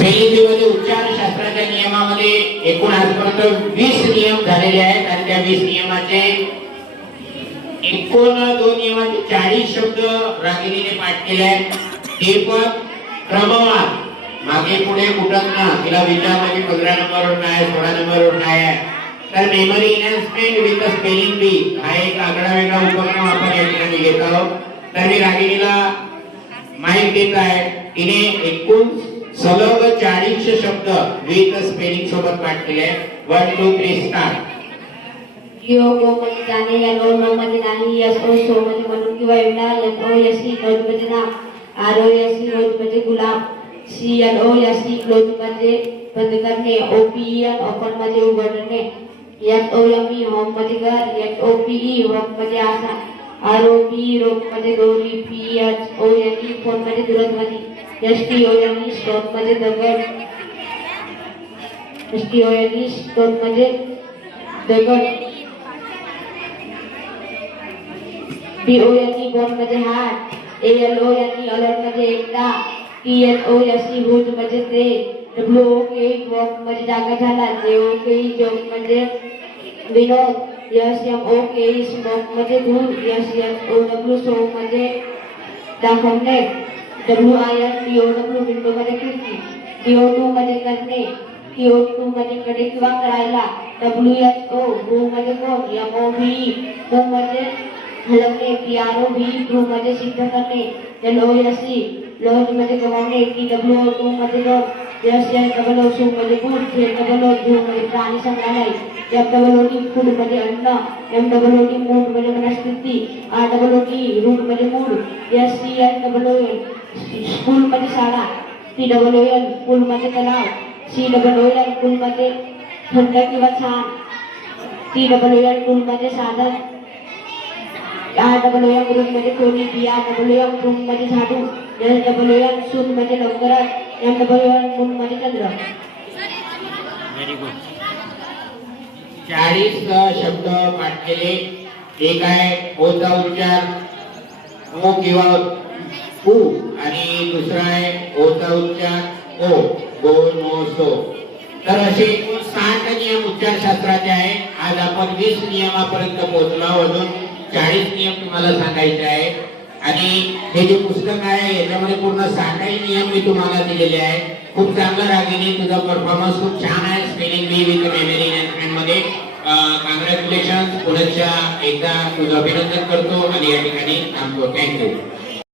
Spelling बी मध्ये उच्चार शास्त्राच्या नियमामध्ये एकूण आजपर्यंत 20 नियम झालेले आहेत आणि त्या 20 नियमाचे एकूण 2 नियमाचे 40 शब्द रागिणीने पाठ केले आहेत. ते पण क्रमवार, मागे पुढे कुठंच ना. तिला विचारलं की 15 नंबरवर काय, 16 नंबरवर काय आहे. तर मेमरी एनहान्समेंट विथ स्पेलिंग बी हा एक आगळा वेगळा उपक्रम आपण या ठिकाणी घेत आहोत. तर मी रागिणीला माहिती देत आहे. तिने एकूण सलग 40 शब्द विथ स्पेलिंग सोबत पाठ केले. 1 2 3 स्टार्ट. यो गो मध्ये जाणे, या नो नो मध्ये नाही, यस ओ सो मध्ये म्हणून किंवा एवढा, यस ओ यसी क्लोज मध्ये ना, आर ओ यसी क्लोज मध्ये गुलाब, C L O S E close मध्ये बंद करणे, ओ पी एन ओपन मध्ये उघडणे, S O M E home मध्ये घर, S O P E home मध्ये आसा, आर ओ पी रोप मध्ये दोरी, P H O N E phone मध्ये दुरत मध्ये, S T O N E stone मध्ये दगड, S T O N E stone मध्ये दगड, BONE बॉन मध्ये हात, ALONE अलर्ट मध्ये एकदा, TLOSE हुज मध्ये ते, WOKE वॉक मध्ये जागा झाला, JOKE जोक मध्ये विनोद, SMOKE स्मोक मध्ये धूर, SSOW सो मध्ये दाखवणे, WINDOW विंडो मध्ये खिडकी, DO2 मध्ये करणे, TO2 मध्ये कडे किंवा करायला, WHO हू मध्ये कोण, MOVE हू मध्ये हलवणे, PROV ग्रुप मध्ये सिद्ध करणे, LOSE लॉज मध्ये गमावणे, TWO2 मध्ये लोड, SSOO मध्ये गुड, ZOO मध्ये प्राणी संग्रहालय, FOOD फूड मध्ये अन्न, MOOD मूड मध्ये वनस्पती, ROOT रूट मध्ये मूड, SCLOL स्कूल मध्ये शाळा, TWL पूल मध्ये तलाव, CWL पूल मध्ये थंड किंवा छान, TWL पूल मध्ये साधन, RWM रूम मध्ये खोली, BRWM रूम मध्ये झाडू, LWM सून मध्ये लवकरच, MWM मून मध्ये चंद्र. Very good. 40 शब्द पाठ केले. एक आहे ओचा उच्चार ओ किंवा उ आणि दुसरा आहे ओचा उच्चार ओ, गो नो सो. तर असे एकूण 60 नियम उच्चार शास्त्राचे आहे. आज आपण 20 नियमापर्यंत पोहोचलो. अजून 40 नियम तुम्हाला सांगायचे आहे. आणि हे जे पुस्तक आहे याच्यामध्ये पूर्ण 60 नियम मी तुम्हाला दिलेले आहे. खूप चांगला रागिनी, तुझा परफॉर्मन्स खूप छान आहे spelling B with memory enhancement मध्ये. कॉंग्रॅच्युलेशन. पुढच्या एकदा तुझं अभिनंदन करतो आणि या ठिकाणी थांबतो. थँक्यू.